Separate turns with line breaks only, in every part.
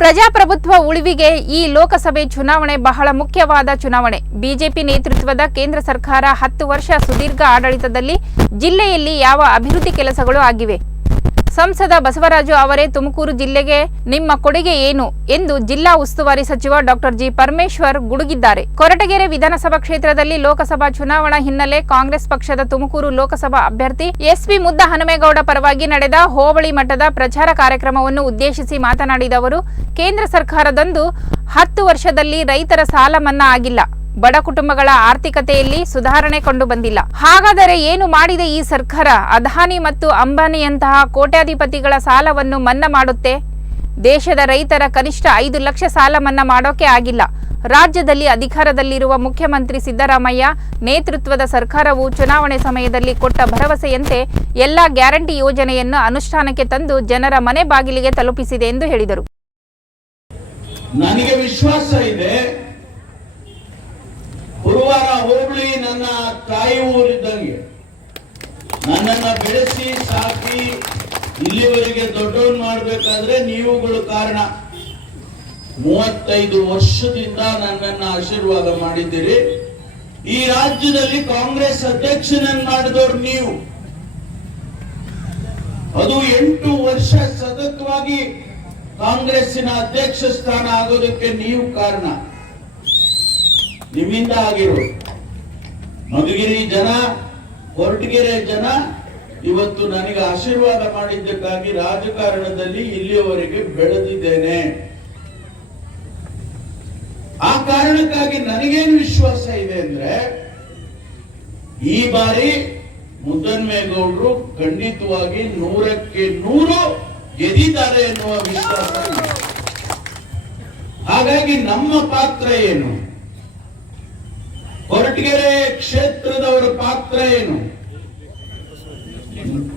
ಪ್ರಜಾಪ್ರಭುತ್ವ ಉಳಿವಿಗೆ ಈ ಲೋಕಸಭೆ ಚುನಾವಣೆ ಬಹಳ ಮುಖ್ಯವಾದ ಚುನಾವಣೆ. ಬಿಜೆಪಿ ನೇತೃತ್ವದ ಕೇಂದ್ರ ಸರ್ಕಾರ ಹತ್ತು ವರ್ಷ ಸುದೀರ್ಘ ಆಡಳಿತದಲ್ಲಿ ಜಿಲ್ಲೆಯಲ್ಲಿ ಯಾವ ಅಭಿವೃದ್ಧಿ ಕೆಲಸಗಳು ಆಗಿವೆ? ಸಂಸದ ಬಸವರಾಜು ಅವರೇ ತುಮಕೂರು ಜಿಲ್ಲೆಗೆ ನಿಮ್ಮ ಕೊಡುಗೆ ಏನು ಎಂದು ಜಿಲ್ಲಾ ಉಸ್ತುವಾರಿ ಸಚಿವ ಡಾಕ್ಟರ್ ಜಿ ಪರಮೇಶ್ವರ್ ಗುಡುಗಿದ್ದಾರೆ. ಕೊರಟಗೆರೆ ವಿಧಾನಸಭಾ ಕ್ಷೇತ್ರದಲ್ಲಿ ಲೋಕಸಭಾ ಚುನಾವಣಾ ಹಿನ್ನೆಲೆ ಕಾಂಗ್ರೆಸ್ ಪಕ್ಷದ ತುಮಕೂರು ಲೋಕಸಭಾ ಅಭ್ಯರ್ಥಿ ಎಸ್ಪಿ ಮುದ್ದ ಹನುಮೇಗೌಡ ಪರವಾಗಿ ನಡೆದ ಹೋಬಳಿ ಮಟ್ಟದ ಪ್ರಚಾರ ಕಾರ್ಯಕ್ರಮವನ್ನು ಉದ್ದೇಶಿಸಿ ಮಾತನಾಡಿದ ಕೇಂದ್ರ ಸರ್ಕಾರದಂದು ಹತ್ತು ವರ್ಷದಲ್ಲಿ ರೈತರ ಸಾಲ ಮನ್ನಾ ಆಗಿಲ್ಲ. ಬಡ ಕುಟುಂಬಗಳ ಆರ್ಥಿಕತೆಯಲ್ಲಿ ಸುಧಾರಣೆ ಕಂಡು ಬಂದಿಲ್ಲ. ಹಾಗಾದರೆ ಏನು ಮಾಡಿದೆ ಈ ಸರ್ಕಾರ? ಅದಾನಿ ಮತ್ತು ಅಂಬಾನಿಯಂತಹ ಕೋಟ್ಯಾಧಿಪತಿಗಳ ಸಾಲವನ್ನು ಮನ್ನಾ ಮಾಡುತ್ತೆ? ದೇಶದ ರೈತರ ಕನಿಷ್ಠ ಐದು ಲಕ್ಷ ಸಾಲ ಮನ್ನಾ ಮಾಡೋಕೆ ಆಗಿಲ್ಲ. ರಾಜ್ಯದಲ್ಲಿ ಅಧಿಕಾರದಲ್ಲಿರುವ ಮುಖ್ಯಮಂತ್ರಿ ಸಿದ್ದರಾಮಯ್ಯ ನೇತೃತ್ವದ ಸರ್ಕಾರವು ಚುನಾವಣೆ ಸಮಯದಲ್ಲಿ ಕೊಟ್ಟ ಭರವಸೆಯಂತೆ ಎಲ್ಲ ಗ್ಯಾರಂಟಿ ಯೋಜನೆಯನ್ನು ಅನುಷ್ಠಾನಕ್ಕೆ ತಂದು ಜನರ ಮನೆ ಬಾಗಿಲಿಗೆ ತಲುಪಿಸಿದೆ ಎಂದು ಹೇಳಿದರು.
ನನಗೆ ವಿಶ್ವಾಸ ಇದೆ. ಹೋಬಳಿ ನನ್ನ ತಾಯಿ ಊರಿದ್ದಂಗೆ. ನನ್ನನ್ನ ಬೆಳೆಸಿ, ಸಾಕಿ, ಇಲ್ಲಿವರೆಗೆ ದೊಡ್ಡವನ್ ಮಾಡ್ಬೇಕಾದ್ರೆ ನೀವುಗಳು ಕಾರಣ. ಮೂವತ್ತೈದು ವರ್ಷದಿಂದ ನನ್ನನ್ನ ಆಶೀರ್ವಾದ ಮಾಡಿದ್ದೀರಿ. ಈ ರಾಜ್ಯದಲ್ಲಿ ಕಾಂಗ್ರೆಸ್ ಅಧ್ಯಕ್ಷನನ್ನ ಮಾಡಿದವ್ರು ನೀವು. ಅದು ಎಂಟು ವರ್ಷ ಸತತವಾಗಿ ಕಾಂಗ್ರೆಸ್ಸಿನ ಅಧ್ಯಕ್ಷ ಸ್ಥಾನ ಆಗೋದಕ್ಕೆ ನೀವು ಕಾರಣ. ನಿಮ್ಮಿಂದ ಆಗಿರೋದು. ಮಧುಗಿರಿ ಜನ, ಹೊರಟಗೆರೆ ಜನ, ಇವತ್ತು ನನಗೆ ಆಶೀರ್ವಾದ ಮಾಡಿದ್ದಕ್ಕಾಗಿ ರಾಜಕಾರಣದಲ್ಲಿ ಇಲ್ಲಿಯವರೆಗೆ ಬೆಳೆದಿದ್ದೇನೆ. ಆ ಕಾರಣಕ್ಕಾಗಿ ನನಗೇನು ವಿಶ್ವಾಸ ಇದೆ ಅಂದ್ರೆ, ಈ ಬಾರಿ ಮುದ್ದನ್ಮೇಗೌಡರು ಖಂಡಿತವಾಗಿ ನೂರಕ್ಕೆ ನೂರು ಗೆದ್ದಿದ್ದಾರೆ ಎನ್ನುವ ವಿಶ್ವಾಸ ಹಾಗಾಗಿ ನಮ್ಮ ಪಾತ್ರ ಏನು? ಕೊರಟಗೆರೆ ಕ್ಷೇತ್ರದವರ ಪಾತ್ರ ಏನು?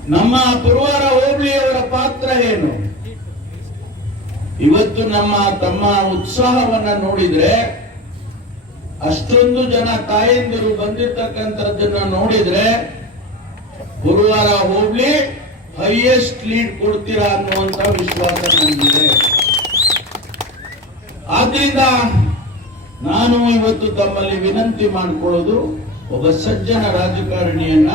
ನಮ್ಮ ಪುರವಾರ ಹೋಬಳಿಯವರ ಪಾತ್ರ ಏನು? ಇವತ್ತು ನಮ್ಮ ತಮ್ಮ ಉತ್ಸಾಹವನ್ನ ನೋಡಿದ್ರೆ ಅಷ್ಟೊಂದು ಜನ ತಾಯಂದಿರು ಬಂದಿರ್ತಕ್ಕಂಥದ್ದನ್ನ ನೋಡಿದ್ರೆ ಗುರುವಾರ ಹೋಗ್ಲಿ ಹೈಯೆಸ್ಟ್ ಲೀಡ್ ಕೊಡ್ತೀರಾ ಅನ್ನುವಂತ ವಿಶ್ವಾಸ ನನಗಿದೆ ಆದ್ರಿಂದ ನಾನು ಇವತ್ತು ತಮ್ಮಲ್ಲಿ ವಿನಂತಿ ಮಾಡಿಕೊಳ್ಳೋದು, ಒಬ್ಬ ಸಜ್ಜನ ರಾಜಕಾರಣಿಯನ್ನ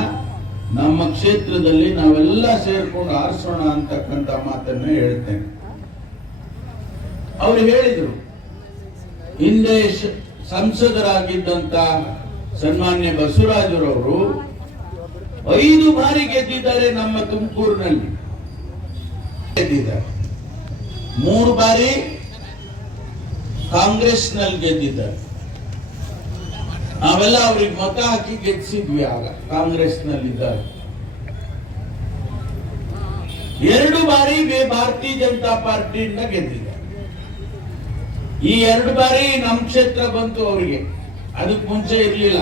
ನಮ್ಮ ಕ್ಷೇತ್ರದಲ್ಲಿ ನಾವೆಲ್ಲ ಸೇರ್ಕೊಂಡು ಆರಿಸೋಣ ಅಂತಕ್ಕಂಥ ಮಾತನ್ನ ಹೇಳ್ತೇನೆ. ಅವರು ಹೇಳಿದ್ರು, ಹಿಂದೆ ಸಂಸದರಾಗಿದ್ದಂತ ಸನ್ಮಾನ್ಯ ಬಸವರಾಜರವರು ಐದು ಬಾರಿ ಗೆದ್ದಿದ್ದಾರೆ ನಮ್ಮ ತುಮಕೂರಿನಲ್ಲಿ. ಗೆದ್ದಿದ್ದಾರೆ. ಮೂರು ಬಾರಿ ಕಾಂಗ್ರೆಸ್ನಲ್ಲಿ ಗೆದ್ದಿದ್ದಾರೆ. ನಾವೆಲ್ಲ ಅವ್ರಿಗೆ ಮತ ಹಾಕಿ ಗೆದ್ಸಿದ್ವಿ ಆಗ, ಕಾಂಗ್ರೆಸ್ನಲ್ಲಿದ್ದಾರೆ. ಎರಡು ಬಾರಿ ಭಾರತೀಯ ಜನತಾ ಪಾರ್ಟಿಯಿಂದ ಗೆದ್ದಿದ್ದಾರೆ. ಈ ಎರಡು ಬಾರಿ ನಮ್ಮ ಕ್ಷೇತ್ರ ಬಂತು ಅವರಿಗೆ. ಅದಕ್ಕೆ ಮುಂಚೆ ಇರಲಿಲ್ಲ.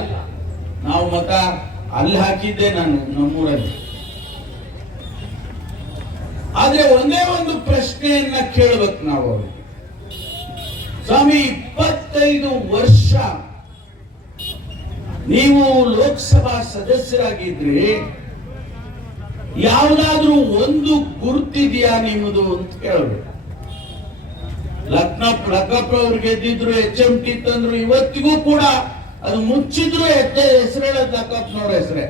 ನಾವು ಮತ ಅಲ್ಲಿ ಹಾಕಿದ್ದೆ ನಾನು, ನಮ್ಮೂರಲ್ಲಿ. ಆದ್ರೆ ಒಂದೇ ಒಂದು ಪ್ರಶ್ನೆಯನ್ನ ಕೇಳ್ಬೇಕು ನಾವು ಅವ್ರಿಗೆ. ಸ್ವಾಮಿ, ಇಪ್ಪತ್ತೈದು ವರ್ಷ ನೀವು ಲೋಕಸಭಾ ಸದಸ್ಯರಾಗಿದ್ರಿ ಯಾವ್ದಾದ್ರೂ ಒಂದು ಗುರುತಿದೆಯಾ ನಿಮ್ಮದು ಅಂತ ಕೇಳಬೇಕು ಲಕ್ನ ಲಕ್ಕಪ್ಪ ಅವ್ರು ಗೆದ್ದಿದ್ರು ಎಚ್ ಎಂ ಟಿ ತಂದ್ರು, ಇವತ್ತಿಗೂ ಕೂಡ ಅದು ಮುಚ್ಚಿದ್ರು ಹೆಸರು ಹೇಳೋದು ಲಕ್ಕಪ್ಪನವ್ರ ಹೆಸರೇ.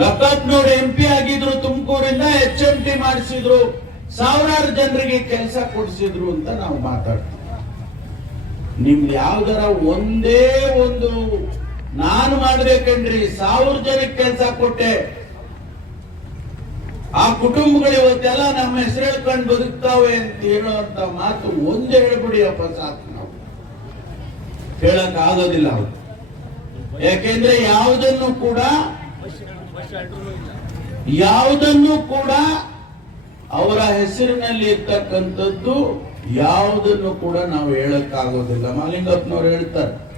ಲಕ್ಕಪ್ಪನವ್ರು ಎಂ ಪಿ ಆಗಿದ್ರು ತುಮಕೂರಿಂದ ಎಚ್ ಎಂ ಟಿ ಮಾಡಿಸಿದ್ರು. ಸಾವಿರಾರು ಜನರಿಗೆ ಕೆಲಸ ಕೊಡಿಸಿದ್ರು ಅಂತ ನಾವು ಮಾತಾಡ್ತೀವಿ. ನಿಮ್ದು ಯಾವ್ದಾರ ಒಂದೇ ಒಂದು, ನಾನು ಮಾಡ್ಬೇಕಂಡ್ರಿ ಸಾವಿರ ಜನಕ್ಕೆ ಕೆಲಸ ಕೊಟ್ಟೆ. ಆ ಕುಟುಂಬಗಳು ಇವತ್ತೆಲ್ಲ ನಮ್ಮ ಹೆಸರು ಹೇಳ್ಕೊಂಡು ಬದುಕ್ತಾವೆ ಅಂತ ಹೇಳುವಂತ ಮಾತು ಒಂದೇ ಹೇಳ್ಬಿಡಿ ಅಪ್ಪ, ಸಾಕು ನಾವು. ಹೇಳಕ್ ಆಗೋದಿಲ್ಲ ಅವ್ರು. ಯಾಕೆಂದ್ರೆ ಯಾವುದನ್ನು ಕೂಡ ಯಾವುದನ್ನು ಕೂಡ ಅವರ ಹೆಸರಿನಲ್ಲಿ ಇರ್ತಕ್ಕಂಥದ್ದು ಯಾವುದನ್ನು ಕೂಡ ನಾವು ಹೇಳಕ್ಕಾಗೋದಿಲ್ಲ. ಮಾಲಿಂಗಪ್ಪನವ್ರು ಹೇಳ್ತಾರೆ